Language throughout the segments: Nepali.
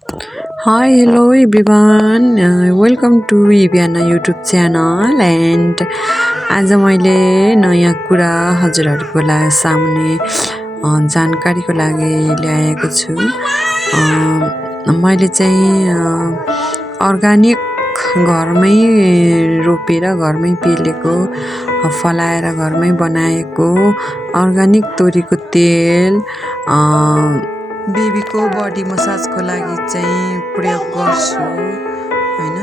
Hi, hello everyone. Welcome to Ibiana YouTube channel and आज मैले नयाँ कुरा हजुरहरूको सामुने जानकारीको लागि ल्याएको छु। मैले चाहिँ अर्गानिक घरमै रोपेर घरमै पेलेको फलाएर घरमै बनाएको अर्गानिक तोरीको तेल बेबीको बडी मसाजको लागि चाहिँ प्रयोग गर्छु हैन।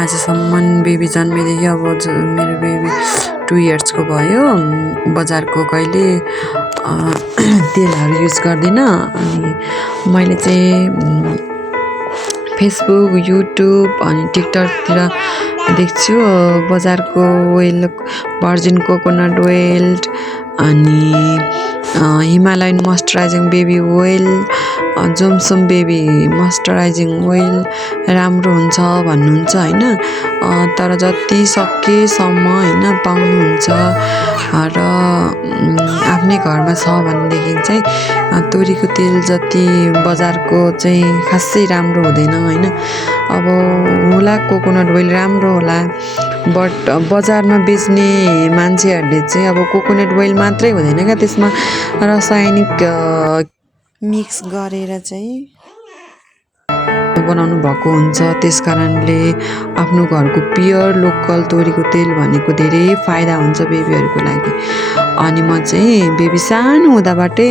आजसम्म बेबी जन्मेदेखि अब मेरो बेबी 2 इयर्सको भयो। बजारको कहिले तेलहरू युज गर्दिनँ। अनि मैले चाहिँ फेसबुक, युट्युब अनि टिकटकतिर देख्छु बजारको ओइल भर्जिन कोकोनट ओइल अनि Himalayan moisturising baby oil, Jomsom baby moisturising oil राम्रो हुन्छ भन्नुहुन्छ हैन। तर जति सकेसम्म हैन पाउनुहुन्छ र आफ्नै घरमा छ भनेदेखि चाहिँ तोरीको तेल जति बजारको चाहिँ खासै राम्रो हुँदैन हैन। अब होला कोकोनट ओइल राम्रो होला बट बजारमा बेच्ने मान्छेहरूले चाहिँ अब कोकोनट ओइल मात्रै हुँदैन क्या, त्यसमा रासायनिक मिक्स गरेर चाहिँ बनाउनु भएको हुन्छ। त्यसकारणले आफ्नो घरको प्योर लोकल तोरीको तेल भनेको धेरै फाइदा हुन्छ बेबीहरूको लागि। अनि म चाहिँ बेबी सानो हुँदाबाटै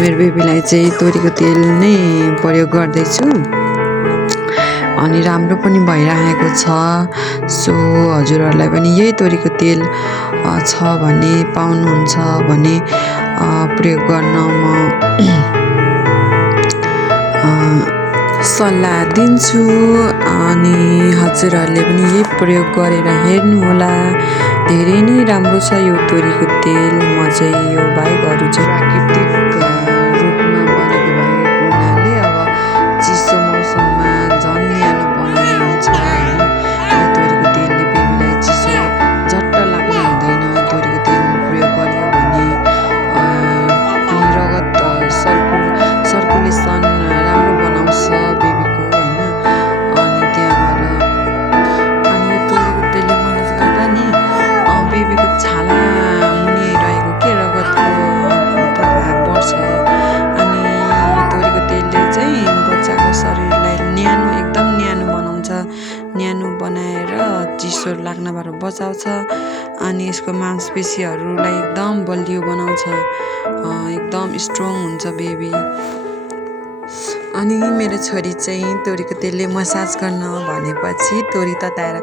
मेरो बेबीलाई चाहिँ तोरीको तेल नै प्रयोग गर्दैछु अनि राम्रो पनि भइरहेको छ। सो हजुरहरूलाई पनि यही तोरीको तेल छ भने पाउनुहुन्छ भने प्रयोग गर्न म सल्लाह दिन्छु। अनि हजुरहरूले पनि यही प्रयोग गरेर हेर्नुहोला, धेरै नै राम्रो छ यो तोरीको तेल। म चाहिँ यो बाहेकहरू चाहिँ प्राकृतिक रूपमा बनेको भएको हुनाले अब चिसो मौसममा झन् न्यानो बनाउने हुन्छ हैन। यो तोरीको तेलले बेबीलाई चिसो झट्ट लाग्ने हुँदैन। तोरीको तेल प्रयोग गर्यो भने अनि रगत सर्कुलेसन राम्रो बनाउँछ बेबीको हैन। अनि त्यहाँबाट अनि यो तोरीको तेलले मसाज गर्दा नि बेबीको छाला मुनि रहेको के रगतको प्रभाव बढ्छ। अनि यो तोरीको तेलले चाहिँ बच्चाको शरीरलाई न्यानो एकदम न्यानो बनाउँछ। न्यानो बनाएर चिसो लाग्नबाट बचाउँछ। अनि यसको मांसपेशीहरूलाई एकदम बलियो बनाउँछ, एकदम स्ट्रङ हुन्छ बेबी। अनि मेरो छोरी चाहिँ तोरीको तेलले मसाज गर्न भनेपछि तोरी तताएर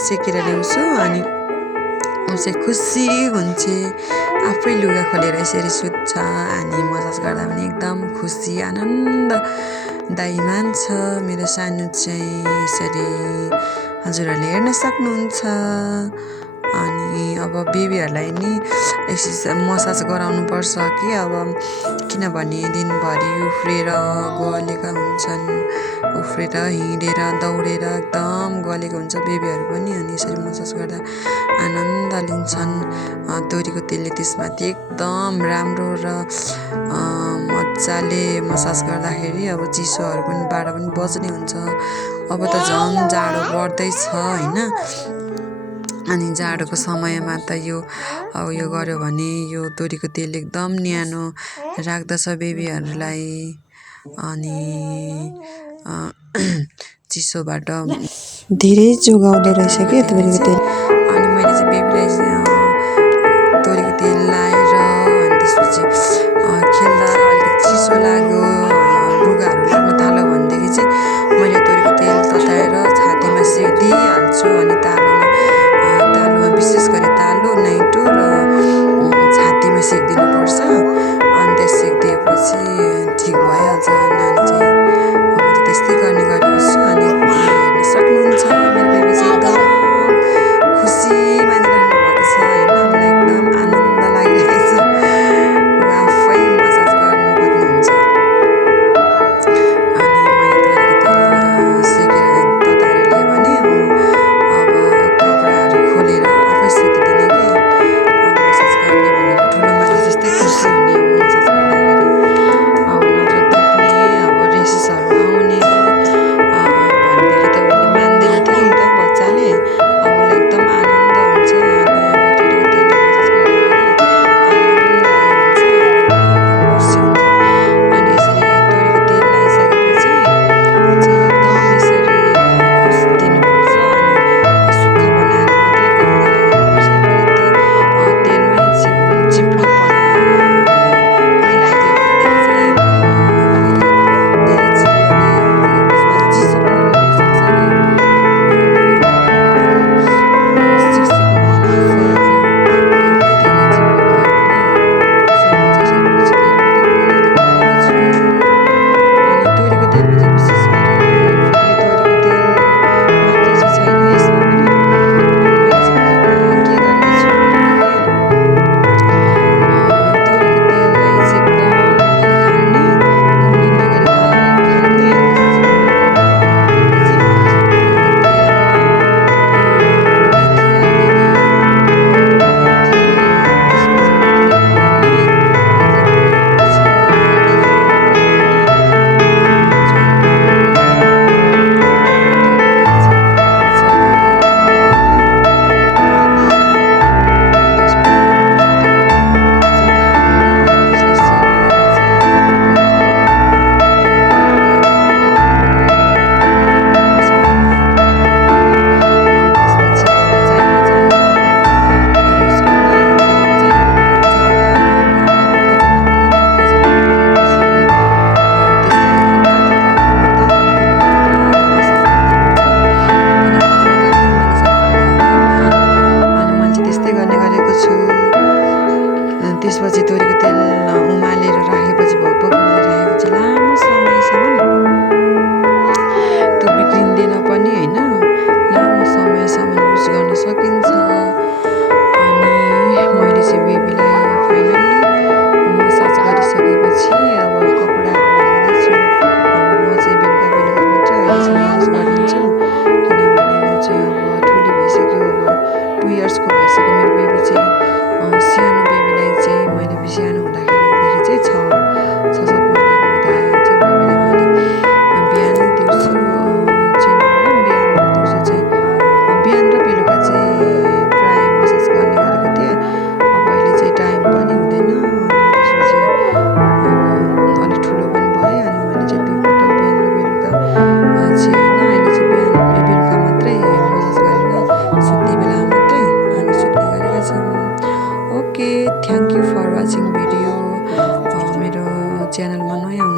सेकेर ल्याउँछु अनि उसै खुसी हुन्छ। आफै लुगा खोलेर यसरी सुत्छ अनि मसाज गर्दा पनि एकदम खुसी आनन्ददायी मान्छ। मेरो सानो चाहिँ यसरी हजुरहरूले हेर्न सक्नुहुन्छ। अनि अब बेबीहरूलाई नि यसरी मसाज गराउनु पर्छ कि अब किनभने दिनभरि उफ्रेर गलेका हुन्छन्, उफ्रेर हिँडेर दौडेर एकदम गलेको हुन्छ बेबीहरू पनि। अनि यसरी मसाज गर्दा आनन्द लिन्छन्। तोरीको तेलले त्यसमाथि एकदम राम्रो र मजाले मसाज गर्दाखेरि अब चिसोहरू पनि बाट पनि बज्ने हुन्छ। अब त झन् जाडो बढ्दैछ हैन। अनि जाडोको समयमा त यो गर्यो भने यो तोरीको तेल एकदम न्यानो राख्दछ बेबीहरूलाई अनि चिसोबाट धेरै जोगाउँदो रहेछ क्या तोरीको तेल। अनि मैले चाहिँ बेबीलाई तोरीको तेल लाएर अनि त्यसपछि खेल्दा अलिकति चिसो लाग्यो, लुगाहरू लाग्न थाल्यो भनेदेखि चाहिँ मैले तोरीको तेल तताएर छातीमा सेकिदिइहाल्छु। अनि तालुमा विशेष गरी तालु, नाइटो र छातीमा सेकिदिनुपर्छ। अनि त्यस सेकिदिएपछि ठिक भइहाल्छ। नानी चाहिँ म चाहिँ त्यस्तै गर्ने गरेको छु। अनि हेर्न सक्नुहुन्छ मेरो बेबी चाहिँ एकदम खुसी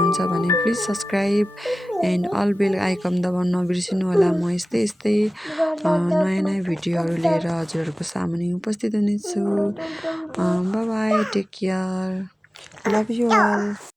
हुनुहुन्छ भने प्लिज सब्सक्राइब एन्ड अल बेल आइकन दबाउन नबिर्सिनु होला। म यस्तै नयाँ नयाँ भिडियोहरू लिएर हजुरहरूको सामुन्ने उपस्थित हुनेछु। Bye bye, take care, love you all.